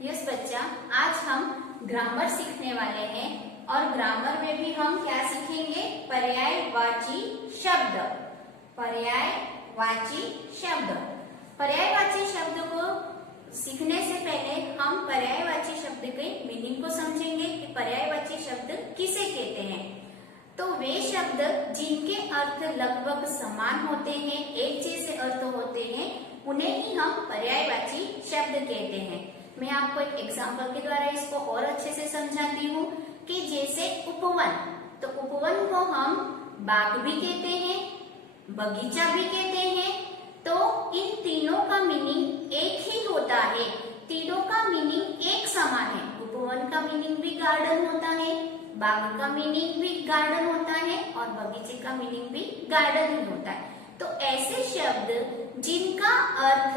Yes बच्चा, आज हम ग्रामर सीखने वाले हैं और ग्रामर में भी हम क्या सीखेंगे? पर्यायवाची शब्द। पर्यायवाची शब्द। पर्यायवाची शब्द को सीखने से पहले हम पर्यायवाची शब्द के मीनिंग को समझेंगे कि पर्यायवाची शब्द किसे कहते हैं। तो वे शब्द जिनके अर्थ लगभग समान होते हैं, एक जैसे अर्थ होते हैं, उन्हें ही हम पर्यायवाची शब्द कहते हैं। मैं आपको एक एग्जाम्पल के द्वारा इसको और अच्छे से समझाती हूँ कि जैसे उपवन, तो उपवन को हम बाग भी कहते हैं, बगीचा भी कहते हैं। तो इन तीनों का मीनिंग एक ही होता है, तीनों का मीनिंग एक समान है। उपवन का मीनिंग भी गार्डन होता है, बाग का मीनिंग भी गार्डन होता है और बगीचे का मीनिंग भी गार्डन ही होता है। तो ऐसे शब्द जिनका अर्थ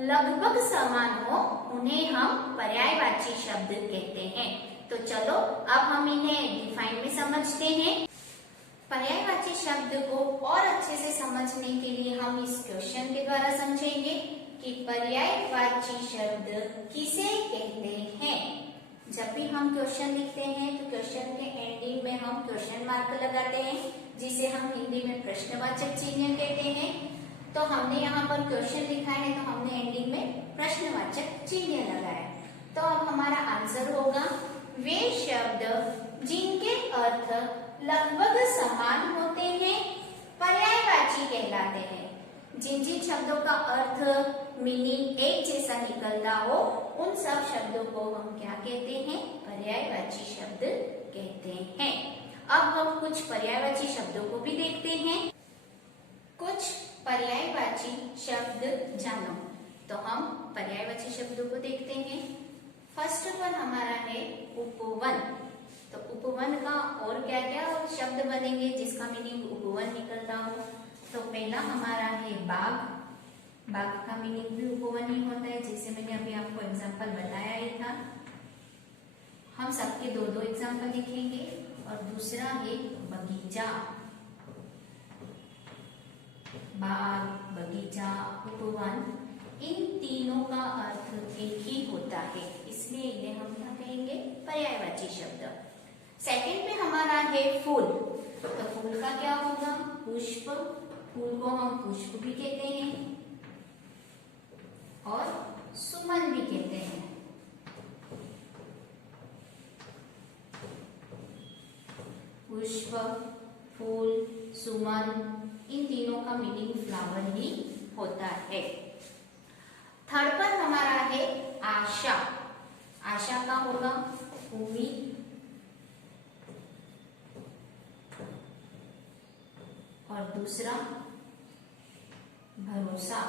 लगभग समान हो, उन्हें हम पर्यायवाची शब्द कहते हैं। तो चलो अब हम इन्हें डिफाइन में समझते हैं। पर्यायवाची शब्द को और अच्छे से समझने के लिए हम इस क्वेश्चन के द्वारा समझेंगे कि पर्यायवाची शब्द किसे कहते हैं। जब भी हम क्वेश्चन लिखते हैं तो क्वेश्चन के एंडिंग में हम क्वेश्चन मार्क लगाते हैं, जिसे हम हिंदी में प्रश्नवाचक चिन्ह कहते हैं। तो हमने यहाँ पर क्वेश्चन लिखा है तो हमने एंडिंग में प्रश्नवाचक चिन्ह लगाया। तो अब हमारा आंसर होगा वे शब्द जिनके अर्थ लगभग समान होते हैं पर्यायवाची कहलाते हैं। जिन जिन शब्दों का अर्थ मीनिंग एक जैसा निकलता हो, उन सब शब्दों को हम क्या कहते हैं? पर्यायवाची शब्द कहते हैं। अब हम कुछ पर्यायवाची शब्दों को भी देखते हैं। कुछ पर्यायवाची शब्द जानो। तो हम पर्यायवाची शब्दों को देखते हैं। फर्स्ट वन हमारा है उपवन। तो उपवन का और क्या क्या शब्द बनेंगे जिसका मीनिंग उपवन निकलता हो? तो पहला हमारा है बाग। बाग का मीनिंग भी उपवन ही होता है, जैसे मैंने अभी आपको एग्जांपल बताया ही था। हम सबके दो दो एग्जांपल लिखेंगे। और दूसरा है बगीचा। बाग, बगीचा, उपवन, इन तीनों का अर्थ एक ही होता है, इसलिए इन्हें हम क्या कहेंगे? पर्यायवाची शब्द। सेकंड में हमारा है फूल। तो फूल का क्या होगा? पुष्प। फूल को हम पुष्प भी कहते हैं और सुमन भी कहते हैं। पुष्प, फूल, सुमन, इन तीनों का मीनिंग फ्लावर ही होता है। थर्ड पर हमारा है आशा। आशा का होगा उम्मीद। और दूसरा भरोसा।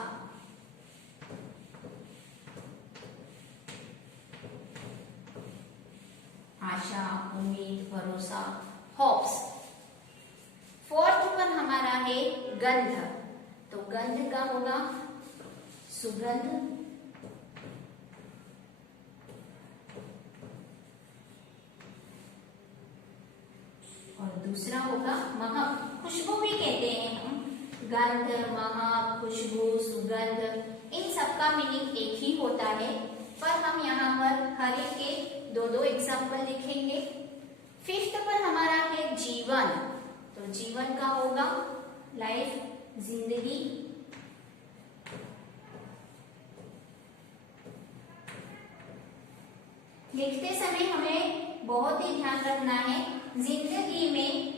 आशा, उम्मीद, भरोसा, होप्स। फोर्थ पर हमारा है गंध। तो गंध का होगा सुगंध। और दूसरा होगा महक। खुशबू भी कहते हैं हम। गंध, महक, खुशबू, सुगंध, इन सबका मीनिंग एक ही होता है, पर हम यहाँ पर हर एक के दो दो एग्जाम्पल लिखेंगे। फिफ्थ पर हमारा है जीवन। तो जीवन का होगा लाइफ, जिंदगी। लिखते समय हमें बहुत ही ध्यान रखना है, जिंदगी में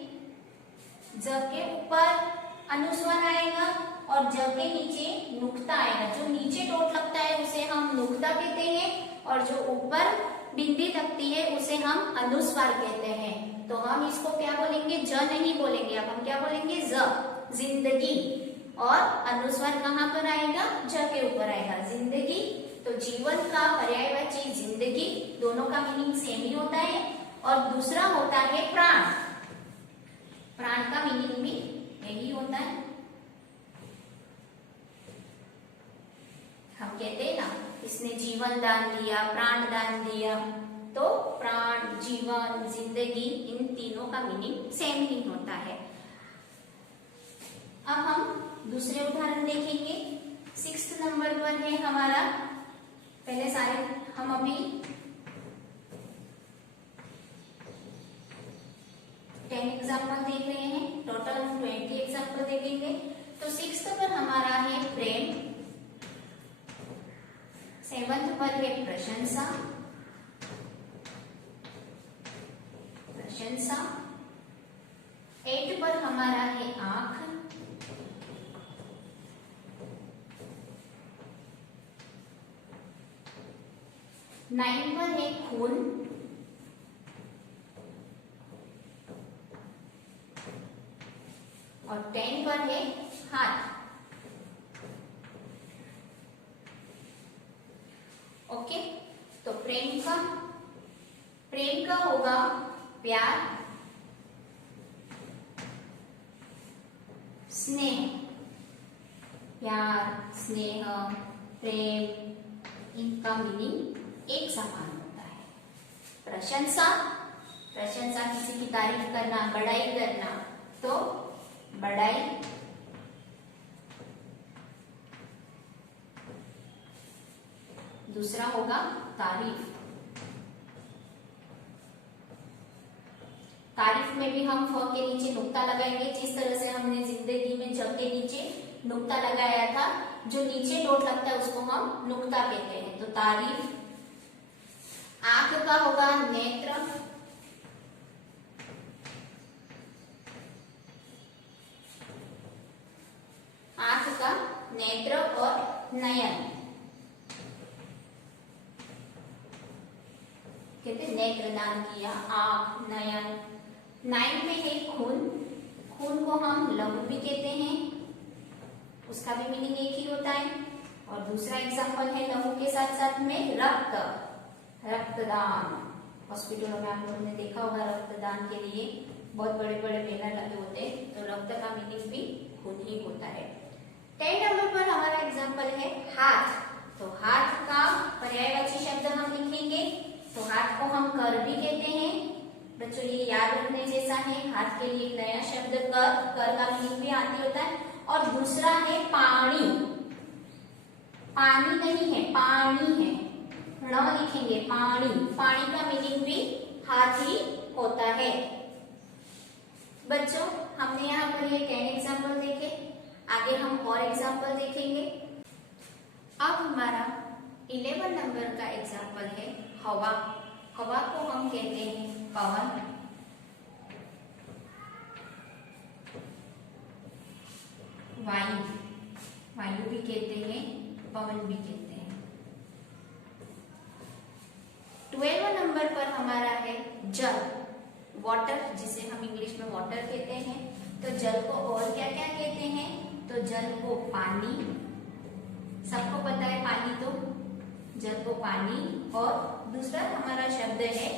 ज के ऊपर अनुस्वर आएगा और ज के नीचे नुक्ता आएगा। जो नीचे डॉट लगता है उसे हम नुक्ता कहते हैं और जो ऊपर बिंदी लगती है उसे हम अनुस्वार कहते हैं। तो हम इसको क्या बोलेंगे? ज नहीं बोलेंगे, अब हम क्या बोलेंगे? ज, जिंदगी। और अनुस्वार कहाँ पर आएगा? ज के ऊपर आएगा, जिंदगी। तो जीवन का पर्यायवाची जिंदगी, दोनों का मीनिंग सेम ही होता है। और दूसरा होता है प्राण। प्राण का मीनिंग भी यही होता है। हम कहते हैं ना, इसने जीवन दान दिया, प्राण दान दिया। तो प्राण, जीवन, जिंदगी, इन तीनों का मीनिंग सेम ही होता है। अब हम दूसरे उदाहरण देखेंगे। 6th नंबर पर है हमारा, पहले सारे हम अभी 10 एग्जाम्पल देख रहे हैं, टोटल हम 20 एग्जाम्पल देखेंगे। तो 6th पर हमारा है प्रेम, 7th पर है प्रशंसा, प्रशंसा, 8 पर हमारा है आंख, 9 पर है खून, और 10 पर है हाथ। ओके, तो प्रेम का होगा प्यार, स्नेह, प्यार, स्नेह, प्रेम, इनका मीनिंग एक समान होता है। प्रशंसा, प्रशंसा किसी की तारीफ करना, बड़ाई करना, तो बड़ाई, दूसरा होगा तारीफ। तारीफ में भी हम फ के नीचे नुक्ता लगाएंगे, जिस तरह से हमने जिंदगी में ज के नीचे नुक्ता लगाया था, जो नीचे डॉट लगता है उसको हम नुक्ता कहते हैं। तो तारीफ, आंख का होगा नेत्र, आंख का नेत्र और नयन, कहते नेत्र दान किया, आंख, नयन। 9 में है खून, खून को हम लहू भी कहते हैं, उसका भी मीनिंग एक ही होता है। और दूसरा एग्जाम्पल है लहू के साथ साथ में रक्त, रक्तदान। हॉस्पिटलों में आप लोगों ने देखा होगा रक्तदान के लिए बहुत बड़े बड़े बैनर लगे होते हैं, तो रक्त का मीनिंग भी खून ही होता है। 10 नंबर पर हमारा एग्जाम्पल है हाथ। तो हाथ का पर्यायवाची शब्द हम लिखेंगे, तो हाथ को हम कर भी कहते हैं। बच्चों ये याद रखने जैसा है, हाथ के लिए एक नया शब्द कर का मीनिंग भी आती होता है। और दूसरा है पानी, पानी नहीं है, पानी है, न लिखेंगे पानी, पानी का मीनिंग भी हाथ ही होता है। बच्चों हमने यहाँ पर ये 10 एग्जाम्पल देखे, आगे हम और एग्जाम्पल देखेंगे। अब हमारा 11 नंबर का एग्जाम्पल है हवा। हवा को हम कहते हैं पवन, वायु, वायु भी कहते हैं, पवन भी कहते हैं। 12 नंबर पर हमारा है जल, वाटर, जिसे हम इंग्लिश में वाटर कहते हैं। तो जल को और क्या क्या कहते हैं? तो जल को पानी, सबको पता है पानी, तो जल को पानी। और दूसरा हमारा शब्द है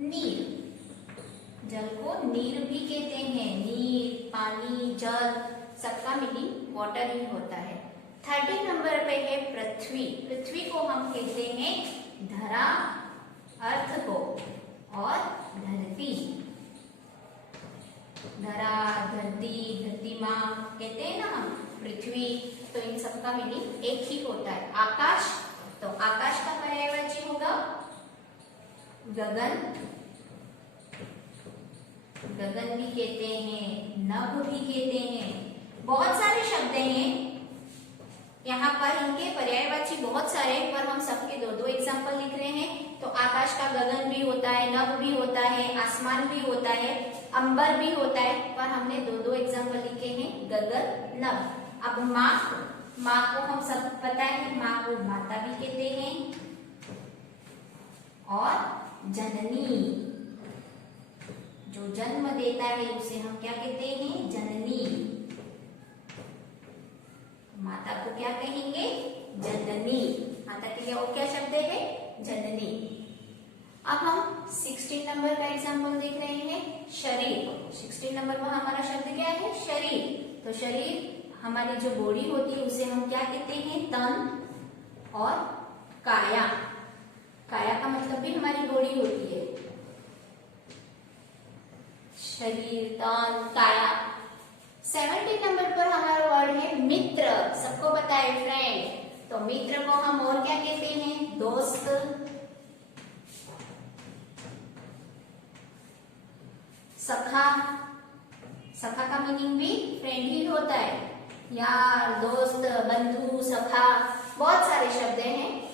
नीर, जल को नीर भी कहते हैं। नीर, पानी, जल, सबका मीनिंग वाटर ही होता है। 13 नंबर पे है पृथ्वी। पृथ्वी को हम कहते हैं धरा, अर्थ को, और धरती। धरा, धरती, धरती माँ कहते हैं ना हम, पृथ्वी। तो इन सबका मीनिंग एक ही होता है। आकाश, तो आकाश का पर्यायवाची होगा गगन, गगन भी कहते हैं, नभ भी कहते हैं। बहुत सारे शब्द हैं यहाँ पर, इनके पर्यायवाची बहुत सारे, पर हम सबके दो दो एग्जाम्पल लिख रहे हैं। तो आकाश का गगन भी होता है, नभ भी होता है, आसमान भी होता है, अंबर भी होता है, पर हमने दो दो एग्जाम्पल लिखे हैं, गगन, नभ। अब माँ, माँ को हम सब पता है, माँ को माता भी कहते हैं। और जननी, जो जन्म देता है उसे हम क्या कहते हैं? जननी। माता को क्या कहेंगे? जननी। माता के लिए और क्या शब्द है? जननी। अब हम 16 नंबर का एग्जाम्पल देख रहे हैं, शरीर। 16 नंबर पर हमारा शब्द क्या है? शरीर। तो शरीर, हमारी जो बॉडी होती है उसे हम क्या कहते हैं? तन। और काया, काया का मतलब भी हमारी बॉडी होती है। शरीर, तन, काया। 17 नंबर पर हमारा वर्ड है मित्र, सबको पता है फ्रेंड। तो मित्र को हम और क्या कहते हैं? दोस्त। सखा, सखा का मीनिंग भी फ्रेंड ही होता है। यार, दोस्त, बंधु, सखा, बहुत सारे शब्द हैं।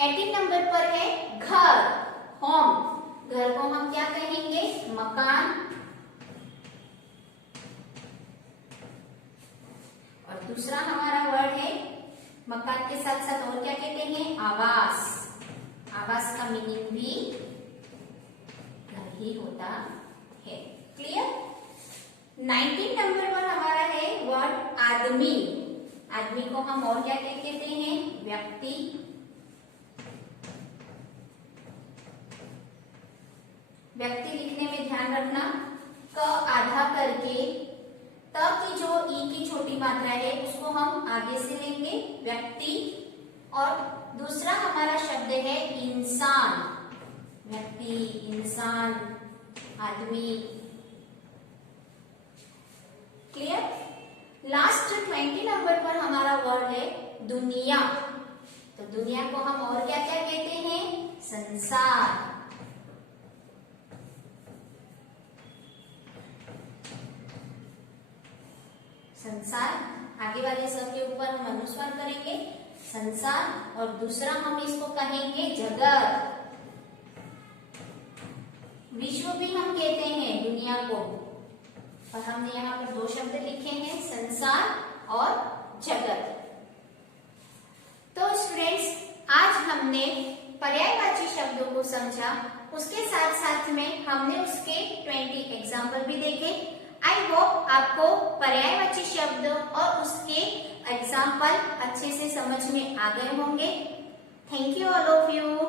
18 नंबर पर है घर, होम। घर को हम क्या कहेंगे? मकान। और दूसरा हमारा वर्ड है, मकान के साथ साथ और क्या कहते हैं? आवास। आवास का मीनिंग भी घर ही होता है। क्लियर? 19 नंबर पर हमारा है वर्ड आदमी। आदमी को हम और क्या कहते हैं? व्यक्ति। व्यक्ति लिखने में ध्यान रखना, क आधा करके त की जो ई की छोटी मात्रा है उसको हम आगे से लेंगे, व्यक्ति। और दूसरा हमारा शब्द है इंसान। व्यक्ति, इंसान, आदमी। क्लियर? लास्ट 20 नंबर पर हमारा वर्ड है दुनिया। तो दुनिया को हम और क्या क्या कहते हैं? संसार। संसार, आगे वाले शब्द के ऊपर हम अनुस्वार करेंगे, संसार। और दूसरा हम इसको कहेंगे जगत। विश्व भी हम कहते हैं दुनिया को। और हमने यहाँ पर दो शब्द लिखे हैं, संसार और जगत। तो स्टूडेंट्स, आज हमने पर्यायवाची शब्दों को समझा, उसके साथ साथ में हमने उसके 20 एग्जाम्पल भी देखे। आई होप आपको पर्यायवाची शब्द और उसके एग्जाम्पल अच्छे से समझ में आ गए होंगे। Thank you all of you.